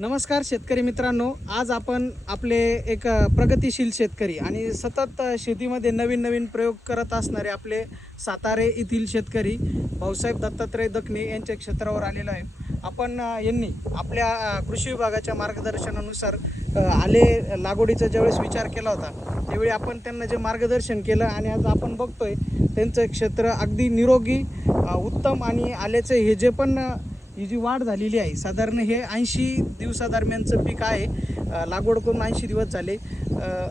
नमस्कार शेतकरी मित्रांनो, आज आपण आपले एक प्रगतिशील शेतकरी आणि सतत शेतीमध्ये नवीन नवीन प्रयोग करत असणारे आपले सातारे येथील शेतकरी भाऊसाहेब दत्तात्रय दखणे यांच्या क्षेत्रावर आलेलो आहे. आपण यांनी आपल्या कृषी विभागाच्या मार्गदर्शनानुसार आले लागवडीचा ज्यावेळेस विचार केला होता त्यावेळी आपण त्यांना जे मार्गदर्शन केलं आणि आज आपण बघतोय त्यांचं क्षेत्र अगदी निरोगी उत्तम आणि आल्याचं हे जे पण ही जी वाढ झालेली आहे साधारण हे 80 दिवसादरम्यानचं पीक आहे. लागवड करून 80 दिवस झाले,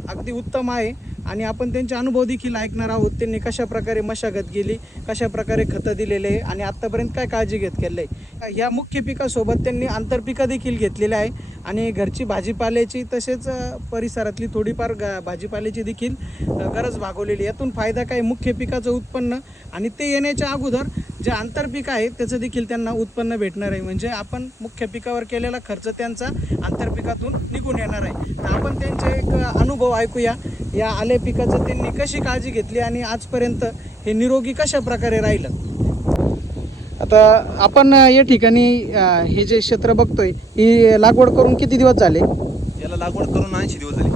अगदी उत्तम आहे. आणि आपण त्यांचे अनुभव देखील ऐकणार आहोत. त्यांनी कशा प्रकारे मशागत केली, कशा प्रकारे खतं दिलेले आहे आणि आत्तापर्यंत काय काळजी घेतलेली आहे. ह्या मुख्य पिकासोबत त्यांनी आंतरपिकं देखील घेतलेले आहे आणि घरची भाजीपाल्याची तसेच परिसरातली थोडीफार भाजीपाल्याची देखील गरज भागवलेली. यातून फायदा काय, मुख्य पिकाचं उत्पन्न आणि ते येण्याच्या अगोदर जे आंतरपीक आहे त्याचं देखील त्यांना उत्पन्न भेटणार आहे. म्हणजे आपण मुख्य पिकावर केलेला खर्च त्यांचा आंतरपिकातून निघून येणार आहे. तर आपण त्यांचे एक अनुभव ऐकूया. या आले पिकाचं त्यांनी कशी काळजी घेतली आणि आजपर्यंत हे निरोगी कशा प्रकारे राहिलं. आता आपण या ठिकाणी हे जे क्षेत्र बघतोय ही लागवड करून किती दिवस झाले? याला लागवड करून 80 दिवस झाले.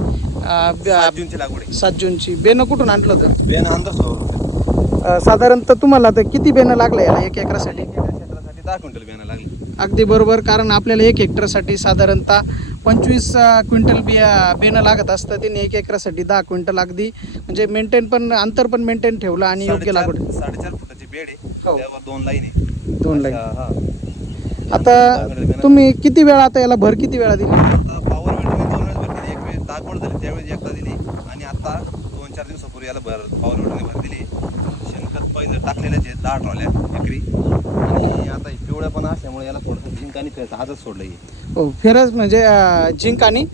7 जूनची लागवड आहे. 7 जूनची. बेनं कुठून आणलं होतं? बेन अंदर साधारणतः तुम्हाला तर किती बेनं लागलं याला एक एकरासाठी? क्षेत्रासाठी 10 क्विंटल बेन लागली. अगदी बरोबर, कारण आपल्याला 1 हेक्टरसाठी साधारणतः 25 क्विंटल बेनं लागत असतं. त्यांनी 1 एकरासाठी 10 क्विंटल अगदी म्हणजे मेंटेन पण अंतर पण मेंटेन ठेवलं आणि योग्य लागवड. 4.5 फुटाची बेड आहे. हो. त्यावर 2 लाईन आहे. 2 लाईन. आता तुम्ही किती वेळा आता याला भर किती वेळा दिली? आता पॉवर वेल्डने 2 वेळेस भर दिली. एक वेळेस लागवड झाली त्यावेळेस एकदा दिली आणि आता 2-4 दिवसापूर्वी याला पॉवर वेल्डने भर दिली. शेणखत पहिलं टाकलेल्याच आहे 10 ट्रॉल्या एकरी. आणि आता पिवळ्या पण असल्यामुळे याला थोडंसं झिंक आणि फेरस आजच सोडलं आहे. हो, फेरस म्हणजे झिंक आणि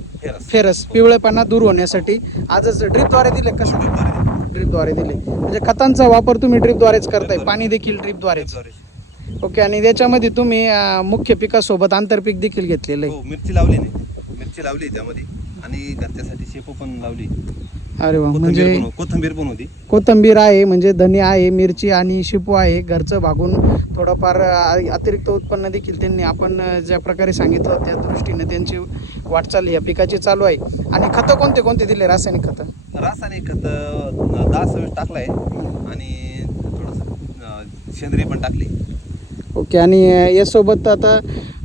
फेरस पिवळेपणा दूर होण्यासाठी आजच ड्रिपद्वारे दिले. कसं ड्रिपद्वारे दिले म्हणजे खतांचा वापर तुम्ही ड्रिपद्वारेच करताय, पाणी देखील ड्रिपद्वारेच. ओके. आणि त्याच्यामध्ये तुम्ही मुख्य पिकासोबत आंतरपीक देखील घेतलेलं आहे. हो, मिरची लावली नाही, मिरची लावली त्यामध्ये आणि घरच्यासाठी शेपू पण लावली. अरे वा, म्हणजे कोथिंबीर पण होती. कोथिंबीर आहे, म्हणजे धने आहे, मिरची आणि शेपू आहे. घरचं भागून थोडंफार अतिरिक्त उत्पन्न देखील त्यांनी आपण ज्या प्रकारे सांगितलं त्या दृष्टीने त्यांची वाटचाल या पिकाची चालू आहे. आणि खतं कोणते कोणते दिले? रासायनिक खतं? रासायनिक खत 10-26 टाकलाय आणि थोडंसं सेंद्रिय पण टाकली. ओके. आणि यासोबत आता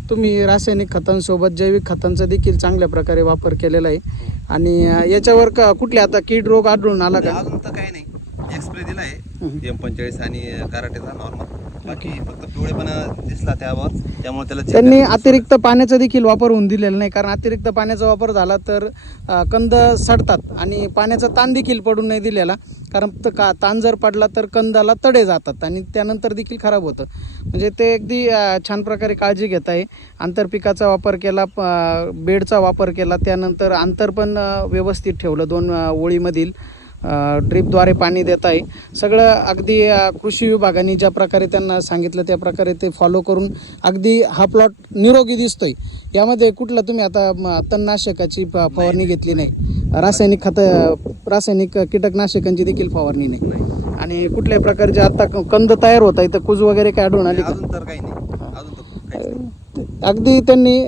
तुम्ही रासायनिक खतांसोबत जैविक खतांचा देखील चांगल्या प्रकारे वापर केलेला आहे. आणि याच्यावर कुठले आता कीड रोग आढळून आला का? अजून तर काही नाही. एक स्प्रे दिला आहे M45 आणि कराटेचा नॉर्मल. बाकी फक्त पिवळेपणा दिसला त्यावर, त्यामुळे त्याला त्यांनी अतिरिक्त पाण्याचा देखील वापर होऊन दिलेला नाही, कारण अतिरिक्त पाण्याचा वापर झाला तर कंद सडतात आणि पाण्याचा ताण देखील पडू नाही दिलेला, कारण ताण जर पडला तर कंदाला तडे जातात आणि त्यानंतर देखील खराब होतं. म्हणजे ते अगदी छान प्रकारे काळजी घेत आहे. आंतरपिकाचा वापर केला, बेडचा वापर केला, त्यानंतर अंतर पण व्यवस्थित ठेवलं 2 ओळीमधील. ड्रिपद्वारे पाणी देत आहे. सगळं अगदी कृषी विभागाने ज्या प्रकारे त्यांना सांगितलं त्या प्रकारे ते फॉलो करून अगदी हा प्लॉट निरोगी दिसतोय. यामध्ये कुठलं तुम्ही आता तणनाशकाची फवारणी घेतली नाही, रासायनिक कीटकनाशकांची देखील फवारणी नाही, आणि कुठल्याही प्रकारचे आता कंद तयार होत आहे तर कुज वगैरे काय आढळून आली? अजून तर काही नाही. अजून तर काहीच नाही. अगदी त्यांनी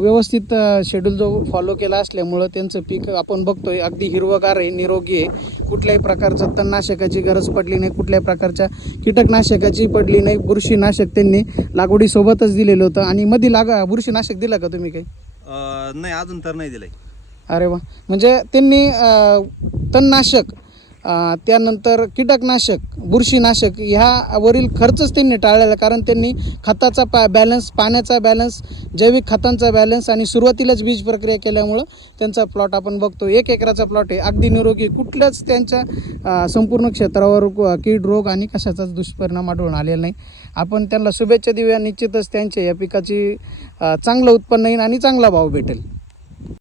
व्यवस्थित शेड्यूल जो फॉलो केला असल्यामुळं त्यांचं पीक आपण बघतोय अगदी हिरवगार आहे, निरोगी आहे. कुठल्याही प्रकारचं तणनाशकाची गरज पडली नाही, कुठल्याही प्रकारच्या कीटकनाशकाची पडली नाही. बुरशीनाशक त्यांनी लागवडीसोबतच दिलेलं होतं. आणि मध्ये बुरशीनाशक दिलं का तुम्ही काही? नाही, अजून तर नाही दिलंय. अरे वा, म्हणजे त्यांनी तणनाशक त्यानंतर कीटकनाशक, बुरशीनाशक ह्यावरील खर्चच त्यांनी टाळलेला, कारण त्यांनी खताचा बॅलन्स, पाण्याचा बॅलन्स, जैविक खतांचा बॅलन्स आणि सुरुवातीलाच बीज प्रक्रिया केल्यामुळं त्यांचा प्लॉट आपण बघतो 1 एकराचा प्लॉट आहे, अगदी निरोगी. कुठल्याच त्यांच्या संपूर्ण क्षेत्रावर कीड रोग आणि कशाचाच दुष्परिणाम आढळून आलेला नाही. आपण त्यांना शुभेच्छा देऊया. निश्चितच त्यांच्या या पिकाची चांगलं उत्पन्न येईल आणि चांगला भाव भेटेल.